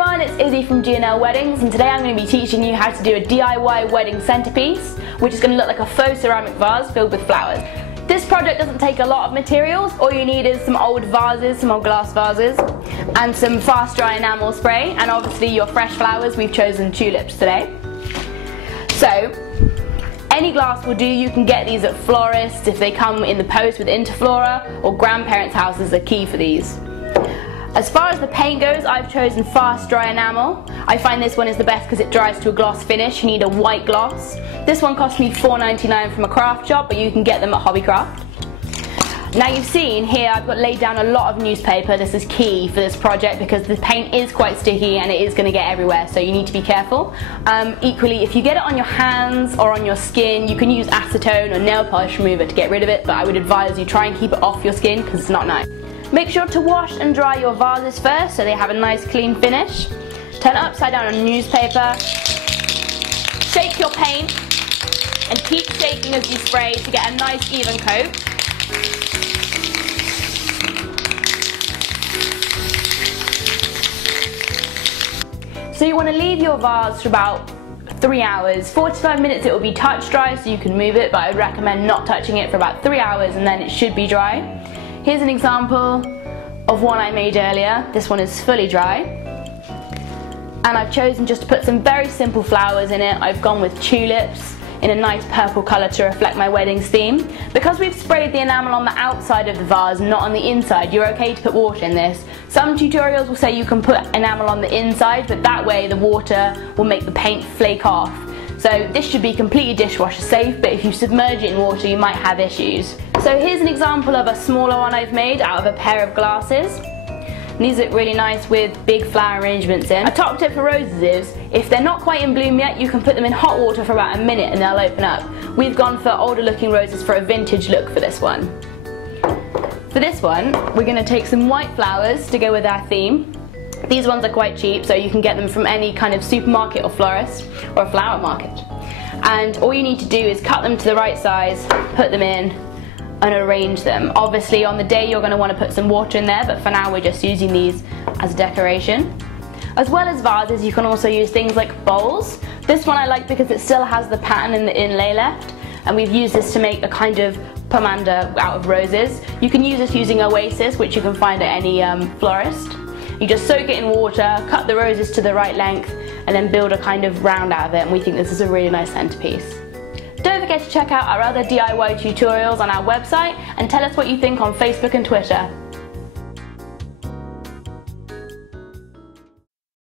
everyone, it's Izzy from G&L Weddings, and today I'm going to be teaching you how to do a DIY wedding centerpiece, which is going to look like a faux ceramic vase filled with flowers. This project doesn't take a lot of materials. All you need is some old vases, some old glass vases, and some fast dry enamel spray, and obviously your fresh flowers. We've chosen tulips today. So, any glass will do. You can get these at florists if they come in the post with Interflora, or grandparents' houses are key for these. As far as the paint goes, I've chosen fast dry enamel. I find this one is the best because it dries to a gloss finish. You need a white gloss. This one cost me $4.99 from a craft shop, but you can get them at Hobbycraft. Now you've seen here I've got laid down a lot of newspaper. This is key for this project because the paint is quite sticky and it is going to get everywhere, so you need to be careful. Equally, if you get it on your hands or on your skin, you can use acetone or nail polish remover to get rid of it, but I would advise you try and keep it off your skin because it's not nice. Make sure to wash and dry your vases first so they have a nice clean finish. Turn it upside down on newspaper. Shake your paint and keep shaking as you spray to get a nice even coat. So you want to leave your vase for about 3 hours. 45 minutes it will be touch dry so you can move it, but I would recommend not touching it for about 3 hours and then it should be dry. Here's an example of one I made earlier. This one is fully dry. And I've chosen just to put some very simple flowers in it. I've gone with tulips in a nice purple colour to reflect my wedding's theme. Because we've sprayed the enamel on the outside of the vase, not on the inside, you're okay to put water in this. Some tutorials will say you can put enamel on the inside, but that way the water will make the paint flake off. So this should be completely dishwasher safe, but if you submerge it in water you might have issues. So here's an example of a smaller one I've made out of a pair of glasses. And these look really nice with big flower arrangements in. A top tip for roses is, if they're not quite in bloom yet, you can put them in hot water for about a minute and they'll open up. We've gone for older looking roses for a vintage look for this one. For this one, we're going to take some white flowers to go with our theme. These ones are quite cheap, so you can get them from any kind of supermarket or florist or a flower market. And all you need to do is cut them to the right size, put them in, and arrange them. Obviously on the day you're going to want to put some water in there, but for now we're just using these as a decoration. As well as vases, you can also use things like bowls. This one I like because it still has the pattern and the inlay left, and we've used this to make a kind of pomander out of roses. You can use this using Oasis, which you can find at any florist. You just soak it in water, cut the roses to the right length, and then build a kind of round out of it, and we think this is a really nice centerpiece. Don't forget to check out our other DIY tutorials on our website and tell us what you think on Facebook and Twitter.